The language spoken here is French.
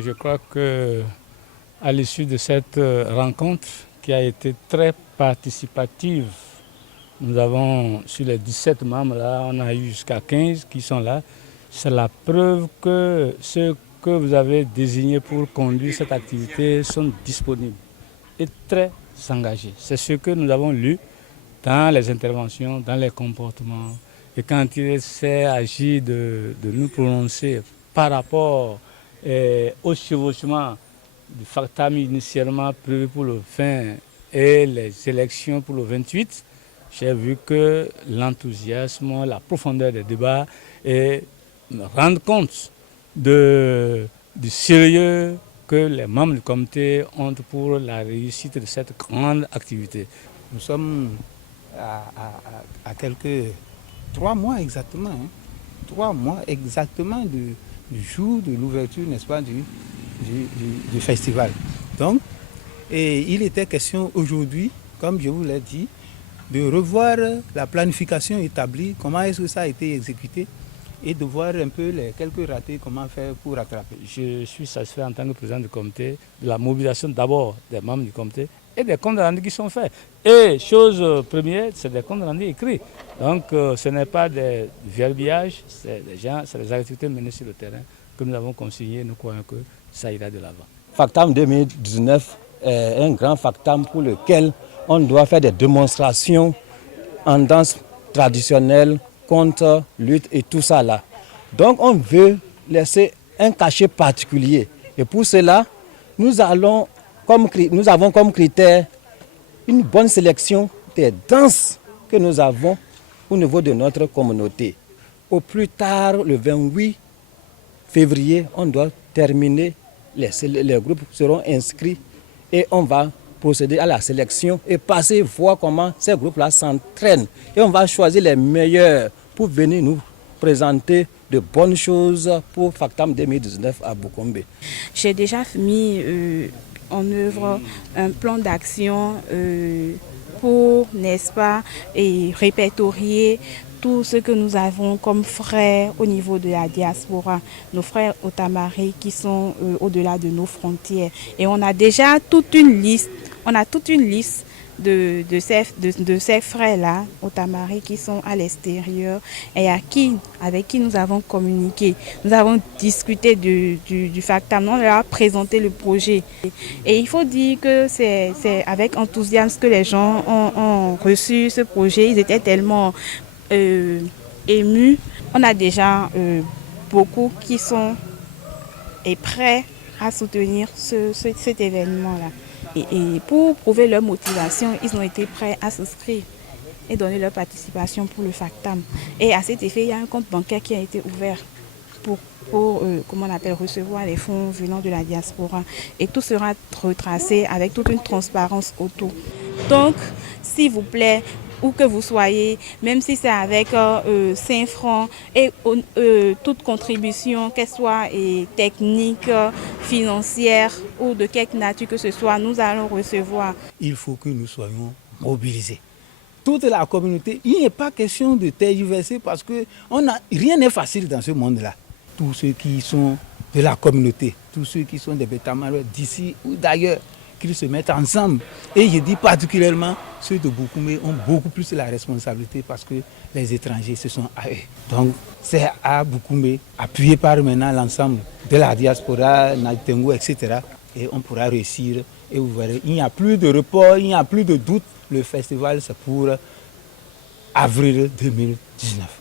Je crois que à l'issue de cette rencontre qui a été très participative, nous avons sur les 17 membres là, on a eu jusqu'à 15 qui sont là. C'est la preuve que ceux que vous avez désignés pour conduire cette activité sont disponibles et très engagés. C'est ce que nous avons lu dans les interventions, dans les comportements. Et quand il s'agit de nous prononcer par rapport au chevauchement du factam initialement prévu pour le 20 et les élections pour le 28, j'ai vu que l'enthousiasme, la profondeur des débats et me rendre compte du sérieux que les membres du comité ont pour la réussite de cette grande activité. Nous sommes à quelques 3 mois exactement, 3 mois exactement du jour de l'ouverture, n'est-ce pas, du festival. Donc, il était question aujourd'hui, comme je vous l'ai dit, de revoir la planification établie, comment est-ce que ça a été exécuté, et de voir un peu les quelques ratés, comment faire pour rattraper. Je suis satisfait en tant que président du comité de la mobilisation d'abord des membres du comité et des comptes rendus qui sont faits. Et chose première, c'est des comptes rendus écrits. Donc ce n'est pas des verbiages, c'est des activités menées sur le terrain que nous avons consignées. Nous croyons que ça ira de l'avant. Factam 2019 est un grand factam pour lequel on doit faire des démonstrations en danse traditionnelle, contre, lutte et tout ça là. Donc on veut laisser un cachet particulier. Et pour cela, nous avons comme critère une bonne sélection des danses que nous avons au niveau de notre communauté. Au plus tard, le 28 février, on doit terminer, les groupes seront inscrits et on va procéder à la sélection et passer voir comment ces groupes-là s'entraînent. Et on va choisir les meilleurs pour venir nous présenter de bonnes choses pour Factam 2019 à Boukombe. J'ai déjà mis en œuvre un plan d'action pour, n'est-ce pas, et répertorier tout ce que nous avons comme frères au niveau de la diaspora, nos frères Otamaris qui sont au-delà de nos frontières. Et on a déjà toute une liste, de ces frères-là, Otamaris, qui sont à l'extérieur et avec qui nous avons communiqué. Nous avons discuté du factam, on leur a présenté le projet. Et il faut dire que c'est avec enthousiasme que les gens ont reçu ce projet. Ils étaient tellement émus. On a déjà beaucoup qui sont prêts à soutenir cet événement-là. Et pour prouver leur motivation, ils ont été prêts à s'inscrire et donner leur participation pour le factam. Et à cet effet, il y a un compte bancaire qui a été ouvert pour recevoir les fonds venant de la diaspora. Et tout sera retracé avec toute une transparence autour. Donc, s'il vous plaît, où que vous soyez, même si c'est avec 5 francs et toute contribution, qu'elle soit technique, financière ou de quelque nature que ce soit, nous allons recevoir. Il faut que nous soyons mobilisés. Toute la communauté, il n'est pas question de tergiverser parce que rien n'est facile dans ce monde-là. Tous ceux qui sont de la communauté, tous ceux qui sont des Bétamarois d'ici ou d'ailleurs, qu'ils se mettent ensemble. Et je dis particulièrement, ceux de Boukombe ont beaucoup plus la responsabilité parce que les étrangers, ce sont à eux. Donc c'est à Boukombe, appuyé par maintenant l'ensemble de la diaspora, Naltengo, etc. Et on pourra réussir. Et vous verrez, il n'y a plus de report, il n'y a plus de doute. Le festival, c'est pour avril 2019.